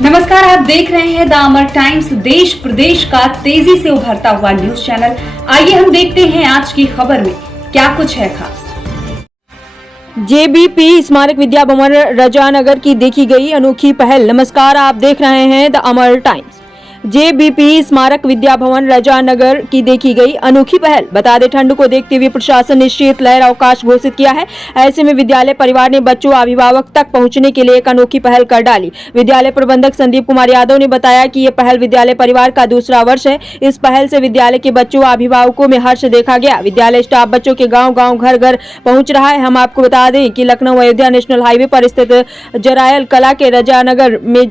नमस्कार, आप देख रहे हैं द अमर टाइम्स, देश प्रदेश का तेजी से उभरता हुआ न्यूज चैनल। आइए हम देखते हैं आज की खबर में क्या कुछ है खास। जेबीपी स्मारक विद्या भवन रजानगर की देखी गई अनोखी पहल। नमस्कार, आप देख रहे हैं द अमर टाइम्स। जेबीपी स्मारक विद्या भवन रजानगर की देखी गई अनोखी पहल। बता दें, ठंड को देखते हुए प्रशासन ने शीतलहर अवकाश घोषित किया है। ऐसे में विद्यालय परिवार ने बच्चों अभिभावक तक पहुंचने के लिए एक अनोखी पहल कर डाली। विद्यालय प्रबंधक संदीप कुमार यादव ने बताया कि ये पहल विद्यालय परिवार का दूसरा वर्ष है। इस पहल से विद्यालय के बच्चों अभिभावकों में हर्ष देखा गया। विद्यालय स्टाफ बच्चों के गाँव-गाँव, घर-घर पहुंच रहा है। हम आपको बता दें कि लखनऊ अयोध्या नेशनल हाईवे पर स्थित जरायल कला के रजानगर में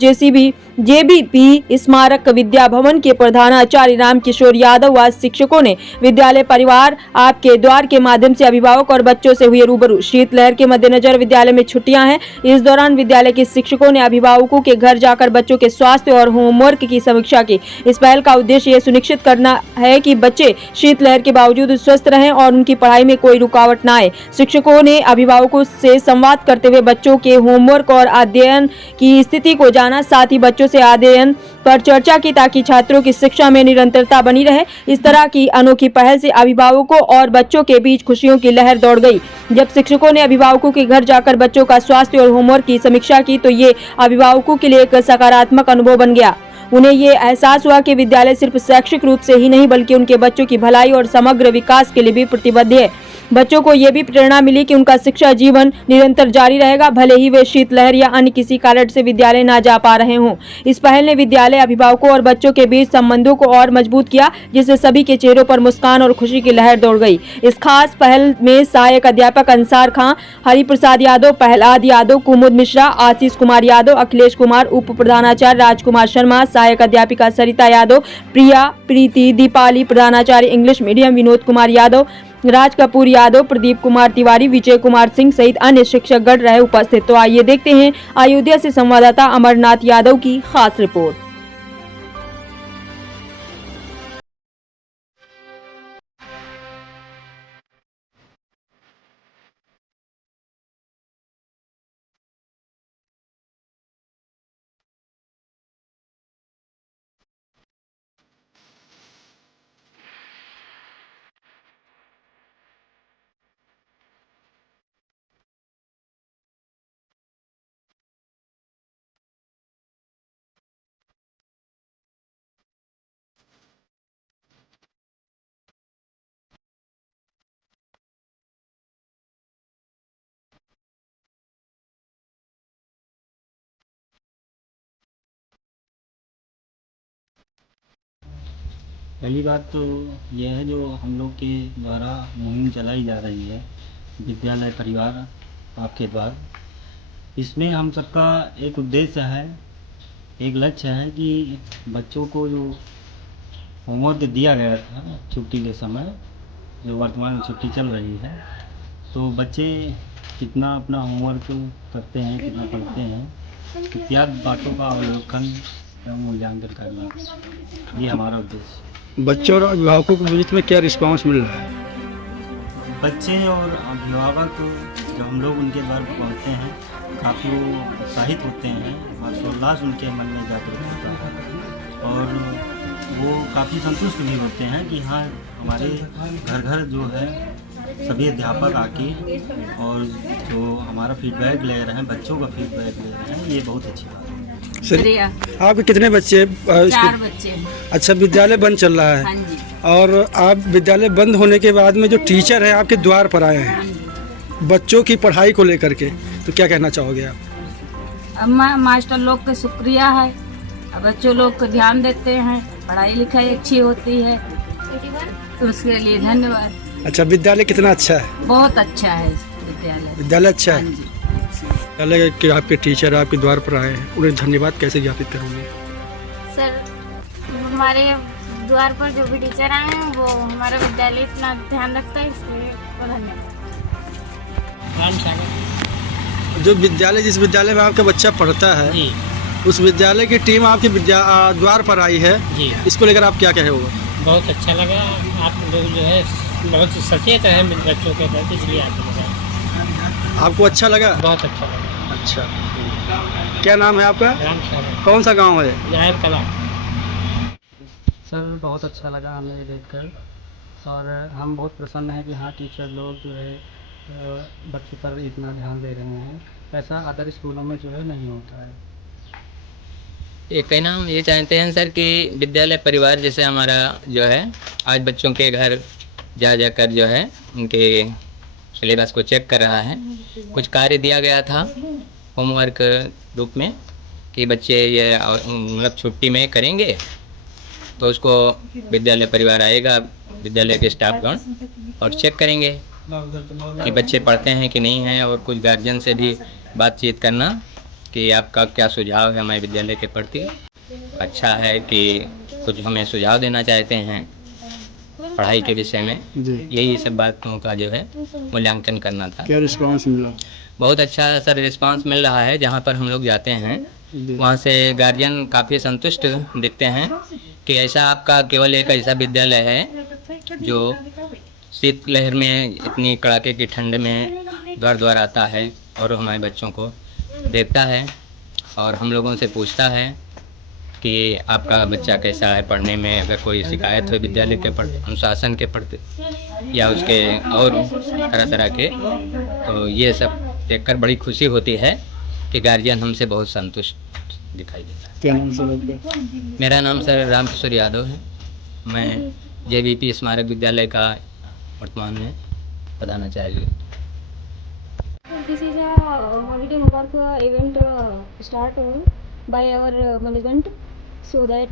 जेबीपी स्मारक विद्या भवन के प्रधानाचार्य राम किशोर यादव व शिक्षकों ने विद्यालय परिवार आपके द्वार के माध्यम से अभिभावक और बच्चों से हुए रूबरू। शीतलहर के मद्देनजर विद्यालय में छुट्टियां हैं। इस दौरान विद्यालय के शिक्षकों ने अभिभावकों के घर जाकर बच्चों के स्वास्थ्य और होमवर्क की समीक्षा की। इस पहल का उद्देश्य ये सुनिश्चित करना है कि बच्चे शीतलहर के बावजूद स्वस्थ रहें और उनकी पढ़ाई में कोई रुकावट न आए। शिक्षकों ने अभिभावकों से संवाद करते हुए बच्चों के होमवर्क और अध्ययन की स्थिति को जाना, साथ ही बच्चों से अध्ययन पर चर्चा की ताकि छात्रों की शिक्षा में निरंतरता बनी रहे। इस तरह की अनोखी पहल से अभिभावकों और बच्चों के बीच खुशियों की लहर दौड़ गई। जब शिक्षकों ने अभिभावकों के घर जाकर बच्चों का स्वास्थ्य और होमवर्क की समीक्षा की तो ये अभिभावकों के लिए एक सकारात्मक अनुभव बन गया। उन्हें ये एहसास हुआ कि विद्यालय सिर्फ शैक्षिक रूप से ही नहीं बल्कि उनके बच्चों की भलाई और समग्र विकास के लिए भी प्रतिबद्ध है। बच्चों को ये भी प्रेरणा मिली कि उनका शिक्षा जीवन निरंतर जारी रहेगा, भले ही वे शीतलहर या अन्य किसी कारण से विद्यालय ना जा पा रहे हों। इस पहल ने विद्यालय अभिभावकों और बच्चों के बीच संबंधों को और मजबूत किया, जिससे सभी के चेहरों पर मुस्कान और खुशी की लहर दौड़ गई। इस खास पहल में सहायक अध्यापक अंसार खां, हरिप्रसाद यादव, प्रहलाद यादव, कुमुद मिश्रा, आशीष कुमार यादव, अखिलेश कुमार, उप प्रधानाचार्य राजकुमार शर्मा, सहायक अध्यापिका सरिता यादव, प्रिया, प्रीति, दीपाली, प्रधानाचार्य इंग्लिश मीडियम विनोद कुमार यादव, राज कपूर यादव, प्रदीप कुमार तिवारी, विजय कुमार सिंह सहित अन्य शिक्षकगण रहे उपस्थित। तो आइए देखते हैं अयोध्या से संवाददाता अमरनाथ यादव की खास रिपोर्ट। पहली बात तो यह है जो हम लोग के द्वारा मुहिम चलाई जा रही है, विद्यालय परिवार आपके द्वार। इसमें हम सबका एक उद्देश्य है, एक लक्ष्य है कि बच्चों को जो होमवर्क दिया गया था छुट्टी के समय, जो वर्तमान में छुट्टी चल रही है, तो बच्चे कितना अपना होमवर्क करते हैं, कितना पढ़ते हैं, इत्यादि बातों का अवलोकन एवं मूल्यांकन करना, ये हमारा उद्देश्य। बच्चों और अभिभावकों के बीच में क्या रिस्पांस मिल रहा है? बच्चे और अभिभावक जब हम लोग उनके द्वार पहुँचते हैं, काफ़ी वो उत्साहित होते हैं, हर्षोल्लास उनके मन में जागृत होता है और वो काफ़ी संतुष्ट भी होते हैं कि हाँ, हमारे घर घर जो है सभी अध्यापक आके और जो हमारा फीडबैक ले रहे हैं, बच्चों का फीडबैक ले रहे हैं, ये बहुत अच्छी बात है। सर, आपके कितने बच्चे? 4 बच्चे। अच्छा, विद्यालय बंद चल रहा है। हाँ जी। और आप विद्यालय बंद होने के बाद में जो टीचर है आपके द्वार पर आए हैं, हाँ बच्चों की पढ़ाई को लेकर के, तो क्या कहना चाहोगे आप? मास्टर लोग का शुक्रिया है, बच्चों लोग को ध्यान देते हैं, पढ़ाई लिखाई अच्छी होती है, तो उसके लिए धन्यवाद। अच्छा, विद्यालय कितना अच्छा है? बहुत अच्छा है विद्यालय अच्छा हाँ है। जी। विद्यालय के आपके टीचर आपके द्वार पर आए हैं, उन्हें धन्यवाद कैसे ज्ञापित करोगे? सर, हमारे द्वार पर जो भी टीचर आए हैं वो हमारा विद्यालय इतना ध्यान रखता है, इसलिए धन्यवाद। जो विद्यालय, जिस विद्यालय में आपका बच्चा पढ़ता है जी, उस विद्यालय की टीम आपके द्वार पर आई है जी, इसको लेकर आप क्या कहे होगा? बहुत अच्छा लगा। आप लोग जो है बहुत सचेत हैं बच्चों के प्रति, इसलिए आपको बताया। आपको अच्छा लगा? बहुत अच्छा लगा। अच्छा। क्या नाम है आपका? राम सर कौन सा गांव है? जाहिर कला। सर बहुत अच्छा लगा हमें ये देखकर और हम बहुत प्रसन्न हैं कि हाँ टीचर लोग जो है बच्चों पर इतना ध्यान दे रहे हैं। ऐसा अदर स्कूलों में जो है नहीं होता है। ये कहना हम ये चाहते हैं सर कि विद्यालय परिवार जैसे हमारा जो है आज बच्चों के घर जा जाकर जो है उनके सिलेबस को चेक कर रहा है। कुछ कार्य दिया गया था होमवर्क रूप में कि बच्चे ये मतलब छुट्टी में करेंगे, तो उसको विद्यालय परिवार आएगा, विद्यालय के स्टाफगण और चेक करेंगे कि बच्चे पढ़ते हैं कि नहीं हैं, और कुछ गार्जियन से भी बातचीत करना कि आपका क्या सुझाव है हमारे विद्यालय के प्रति। अच्छा है कि कुछ हमें सुझाव देना चाहते हैं पढ़ाई के विषय में। यही सब बातों का जो है मूल्यांकन करना था। क्या रिस्पांस मिला? बहुत अच्छा सर रिस्पांस मिल रहा है। जहाँ पर हम लोग जाते हैं वहाँ से गार्जियन काफ़ी संतुष्ट दिखते हैं कि ऐसा आपका केवल एक ऐसा विद्यालय है जो शीत लहर में इतनी कड़ाके की ठंड में द्वार द्वार आता है और हमारे बच्चों को देखता है और हम लोगों से पूछता है कि आपका बच्चा कैसा है पढ़ने में, अगर कोई शिकायत हो विद्यालय के अनुशासन के प्रति या उसके और तरह तरह के, तो ये सब देखकर बड़ी खुशी होती है कि गार्जियन हमसे बहुत संतुष्ट दिखाई देता है। क्या नाम सर आपका? मेरा नाम सर रामकिशोर यादव है। मैं JBP स्मारक विद्यालय का वर्तमान में प्रधानाचार्य हूँ। This is a holiday homework event start by our management, so that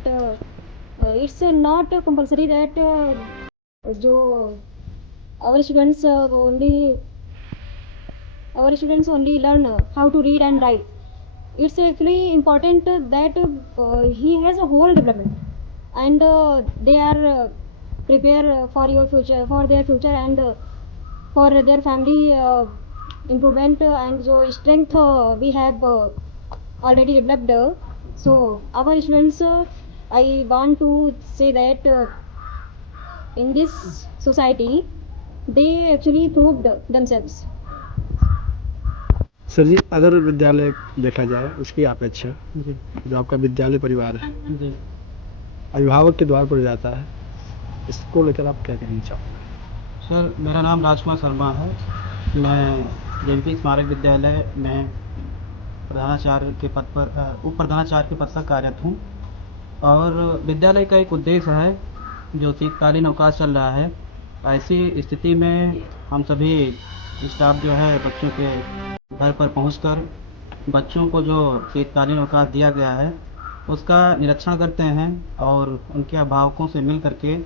it's not compulsory that जो our students only learn how to read and write. It's actually important that he has a whole development, and they are prepare for their future and for their family improvement, and so strength we have already developed. So our students, I want to say that in this society they actually proved themselves. Sir ji, अगर विद्यालय देखा जाए उसकी अपेक्षा जो आपका विद्यालय परिवार है जी अभिभावक के द्वार पर जाता है, इसको लेकर आप क्या कहना चाहोगे? सर, मेरा नाम राजकुमार शर्मा है। मैं JBP स्मारक विद्यालय में प्रधानाचार्य के पद पर उप प्रधानाचार्य के पद पर कार्यरत हूँ। और विद्यालय का एक उद्देश्य है जो शीतकालीन अवकाश चल रहा है, ऐसी स्थिति में हम सभी स्टाफ जो है बच्चों के घर पर पहुंचकर बच्चों को जो शीतकालीन अवकाश दिया गया है उसका निरीक्षण करते हैं और उनके अभिभावकों से मिल करके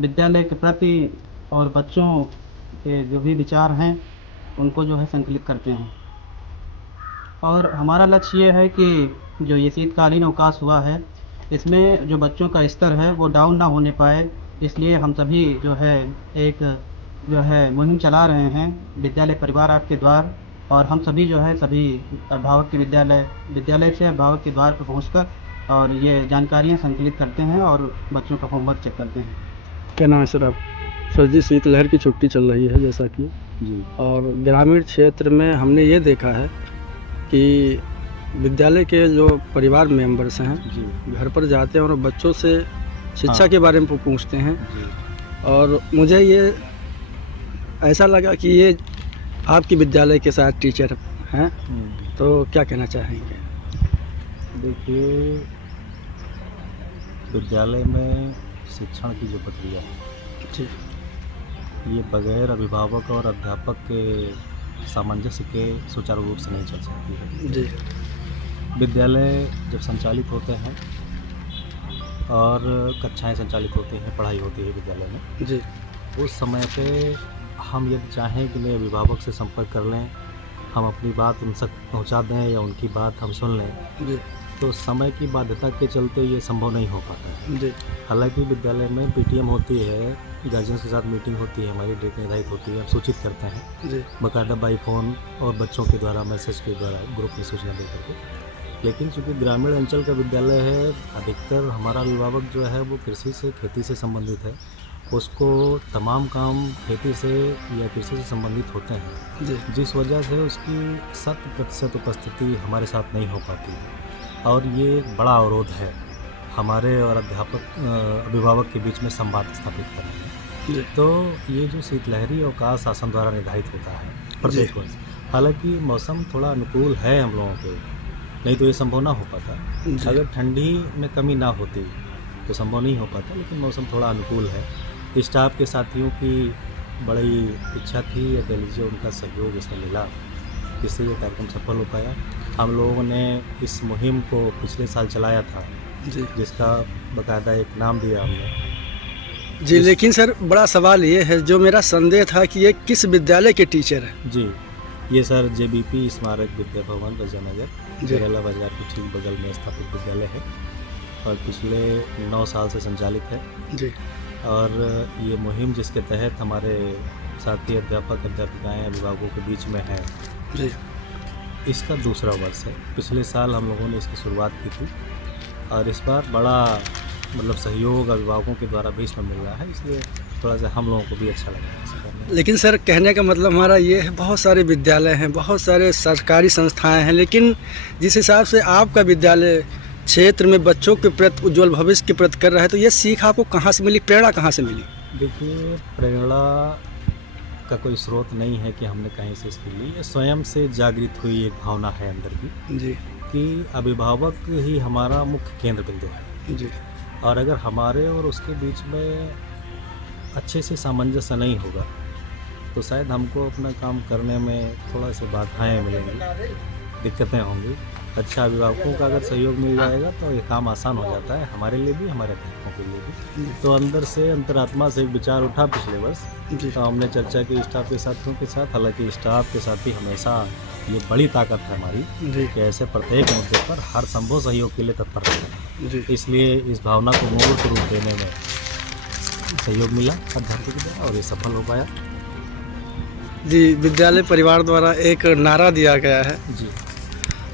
विद्यालय के प्रति और बच्चों के जो भी विचार हैं उनको जो है संकलित करते हैं। और हमारा लक्ष्य ये है कि जो ये शीतकालीन अवकाश हुआ है इसमें जो बच्चों का स्तर है वो डाउन ना होने पाए, इसलिए हम सभी जो है एक जो है मुहिम चला रहे हैं विद्यालय परिवार आपके द्वार। और हम सभी जो है सभी अभिभावक के विद्यालय से अभिभावक के द्वार पर पहुंचकर और ये जानकारियां संकलित करते हैं और बच्चों का होमवर्क चेक करते हैं। क्या नाम है सर आप? सर जी, शीतलहर की छुट्टी चल रही है जैसा कि जी, और ग्रामीण क्षेत्र में हमने ये देखा है कि विद्यालय के जो परिवार मेंबर्स हैं जी, घर पर जाते हैं और बच्चों से शिक्षा के बारे में पूछते हैं। जी। और मुझे ये ऐसा लगा कि ये आपकी विद्यालय के साथ टीचर हैं, तो क्या कहना चाहेंगे? देखिए, विद्यालय में शिक्षण की जो प्रक्रिया है जी, ये बगैर अभिभावक और अध्यापक के सामंजस्य के सुचारू रूप से नहीं चल सकती है। जी, विद्यालय जब संचालित होते हैं और कक्षाएं संचालित होती हैं, पढ़ाई होती है विद्यालय में, जी, उस समय पे हम यदि चाहें कि नहीं अभिभावक से संपर्क कर लें, हम अपनी बात उन तक पहुंचा दें या उनकी बात हम सुन लें, जी, तो समय की बाध्यता के चलते ये संभव नहीं हो पाता है। जी, हालांकि विद्यालय में PTM होती है, गार्जियंस के साथ मीटिंग होती है, हमारी डेट निर्धारित होती है, हम सूचित करते हैं जी, बाकायदा बाई फ़ोन और बच्चों के द्वारा मैसेज के द्वारा ग्रुप में सूचना दे करके। लेकिन चूँकि ग्रामीण अंचल का विद्यालय है, अधिकतर हमारा अभिभावक जो है वो कृषि से खेती से संबंधित है उसको तमाम काम खेती से या कृषि से संबंधित होते हैं, जी जिस वजह से उसकी 100% उपस्थिति हमारे साथ नहीं हो पाती है। और ये एक बड़ा अवरोध है हमारे और अभिभावक के बीच में संवाद स्थापित करने में। जी तो ये जो शीतलहरी अवकाश शासन द्वारा निर्धारित होता है प्रत्येक वर्ष, हालांकि मौसम थोड़ा अनुकूल है हम लोगों के, नहीं तो ये संभव ना हो पाता। जी। अगर ठंडी में कमी ना होती तो संभव नहीं हो पाता, लेकिन मौसम थोड़ा अनुकूल है। स्टाफ के साथियों की बड़ी इच्छा थी, या कह लीजिए उनका सहयोग इसमें मिला, इससे ये कार्यक्रम सफल हो पाया। हम लोगों ने इस मुहिम को पिछले साल चलाया था, जी जिसका बाकायदा एक नाम दिया हमने। जी लेकिन सर बड़ा सवाल ये है, जो मेरा संदेह था कि ये किस विद्यालय के टीचर हैं? जी, ये सर JBP स्मारक विद्या भवन रजानगर जी। केरला बाजार के ठीक बगल में स्थापित विद्यालय है और पिछले 9 साल से संचालित है। जी और ये मुहिम जिसके तहत हमारे साथी अध्यापक अध्यापिकाएँ अभिभावकों के बीच में है, जी इसका दूसरा वर्ष है। पिछले साल हम लोगों ने इसकी शुरुआत की थी और इस बार बड़ा मतलब सहयोग अभिभावकों के द्वारा भी इसमें मिल रहा है, इसलिए थोड़ा सा हम लोगों को भी अच्छा लग रहा है इसे करने में। लेकिन सर कहने का मतलब हमारा ये है, बहुत सारे विद्यालय हैं, बहुत सारे सरकारी संस्थाएं हैं, लेकिन जिस हिसाब से आपका विद्यालय क्षेत्र में बच्चों के प्रति उज्ज्वल भविष्य के प्रति कर रहा है, तो ये सीख आपको कहाँ से मिली, प्रेरणा कहाँ से मिली? देखिए, प्रेरणा का कोई स्रोत नहीं है कि हमने कहीं से इसके लिए, ये स्वयं से जागृत हुई एक भावना है अंदर की जी कि अभिभावक ही हमारा मुख्य केंद्र बिंदु है। जी और अगर हमारे और उसके बीच में अच्छे से सामंजस्य नहीं होगा तो शायद हमको अपना काम करने में थोड़ा सी बाधाएं मिलेंगी, दिक्कतें होंगी। अच्छा अभिभावकों का अगर सहयोग मिल जाएगा तो ये काम आसान हो जाता है, हमारे लिए भी, हमारे अध्यापकों के लिए भी। तो अंदर से अंतरात्मा से एक विचार उठा पिछले वर्ष, जी तो हमने चर्चा की स्टाफ के साथियों के साथ। हालांकि स्टाफ के साथ ही हमेशा ये बड़ी ताकत है हमारी जी कि ऐसे प्रत्येक मुद्दे पर हर संभव सहयोग के लिए तत्पर रहते हैं। जी इसलिए इस भावना को मूर्त रूप देने में सहयोग मिला अध्यापकों के द्वारा और ये सफल हो पाया। जी विद्यालय परिवार द्वारा एक नारा दिया गया है, जी,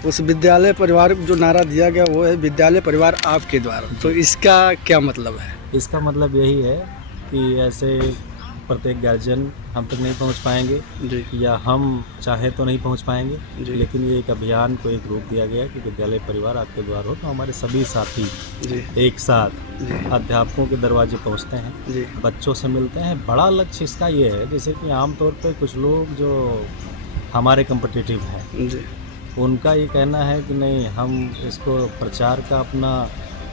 उस विद्यालय परिवार जो नारा दिया गया वो है विद्यालय परिवार आपके द्वारा, तो इसका क्या मतलब है? इसका मतलब यही है कि ऐसे प्रत्येक गार्जियन हम तक नहीं पहुंच पाएंगे जी या हम चाहे तो नहीं पहुंच पाएंगे, जी। लेकिन ये एक अभियान को एक रूप दिया गया कि विद्यालय परिवार आपके द्वार हो, तो हमारे सभी साथी जी एक साथ जी अध्यापकों के दरवाजे पहुंचते हैं, जी बच्चों से मिलते हैं। बड़ा लक्ष्य इसका ये है, जैसे कि आमतौर पे कुछ लोग जो हमारे कम्पिटिटिव हैं, जी उनका ये कहना है कि नहीं, हम इसको प्रचार का अपना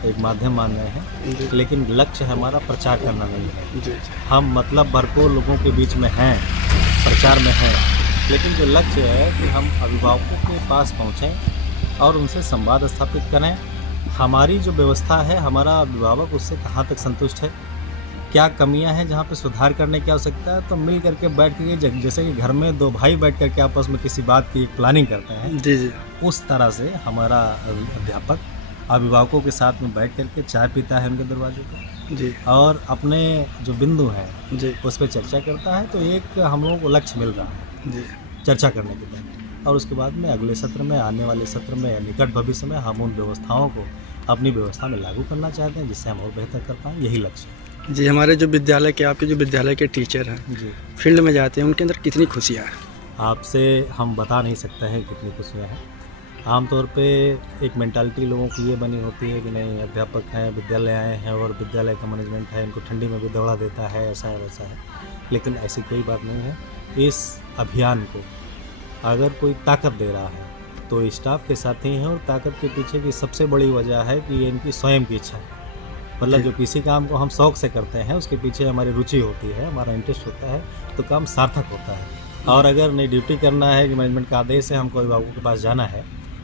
एक माध्यम मान रहे हैं, जी लेकिन लक्ष्य हमारा प्रचार करना नहीं है। जी हम मतलब भरपूर लोगों के बीच में हैं, प्रचार में हैं, लेकिन जो लक्ष्य है कि हम अभिभावकों के पास पहुँचें और उनसे संवाद स्थापित करें। हमारी जो व्यवस्था है, हमारा अभिभावक उससे कहाँ तक संतुष्ट है, क्या कमियां हैं जहाँ पे सुधार करने की आवश्यकता है, तो मिल करके बैठ के, जैसे कि घर में दो भाई बैठ करके आपस में किसी बात की एक प्लानिंग करते हैं, जी जी उस तरह से हमारा अध्यापक अभिभावकों के साथ में बैठ करके चाय पीता है उनके दरवाजे पर जी और अपने जो बिंदु हैं जी उस पर चर्चा करता है। तो एक हम लोगों को लक्ष्य मिल रहा है जी चर्चा करने के बाद, और उसके बाद में अगले सत्र में, आने वाले सत्र में, निकट भविष्य में हम उन व्यवस्थाओं को अपनी व्यवस्था में लागू करना चाहते हैं, जिससे हम और बेहतर कर पाएँ, यही लक्ष्य है। जी हमारे जो विद्यालय के, आपके जो विद्यालय के टीचर हैं जी, फील्ड में जाते हैं, उनके अंदर कितनी खुशियाँ हैं? आपसे हम बता नहीं सकते हैं कितनी खुशियाँ हैं। आमतौर पे एक मेंटालिटी लोगों की ये बनी होती है कि नहीं, अध्यापक हैं, विद्यालय आए हैं और विद्यालय का मैनेजमेंट है, इनको ठंडी में भी दौड़ा देता है, ऐसा है वैसा है, लेकिन ऐसी कोई बात नहीं है। इस अभियान को अगर कोई ताकत दे रहा है तो स्टाफ के साथ ही हैं, और ताकत के पीछे की सबसे बड़ी वजह है कि ये इनकी स्वयं की इच्छा है। मतलब जो किसी काम को हम शौक से करते हैं, उसके पीछे हमारी रुचि होती है, हमारा इंटरेस्ट होता है, तो काम सार्थक होता है। और अगर नहीं ड्यूटी करना है कि मैनेजमेंट का आदेश है, हमको अभिभावकों के पास जाना है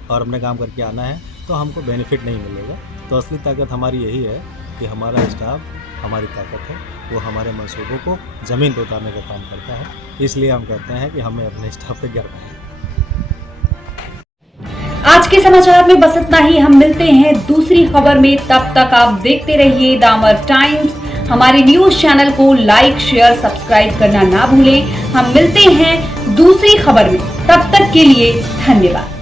और अपने काम करके आना है, तो हमको बेनिफिट नहीं मिलेगा। तो असली ताकत हमारी यही है कि हमारा स्टाफ हमारी ताकत है, वो हमारे मंसूबों को ज़मीन पर उतारने का काम करता है। इसलिए हम कहते हैं कि हमें अपने स्टाफ पे गर्व है। आज के समाचार में बस इतना ही। हम मिलते हैं दूसरी खबर में, तब तक आप देखते रहिए द अमर टाइम्स। हमारे न्यूज चैनल को लाइक, शेयर, सब्सक्राइब करना ना भूलें। हम मिलते हैं दूसरी खबर में, तब तक के लिए धन्यवाद।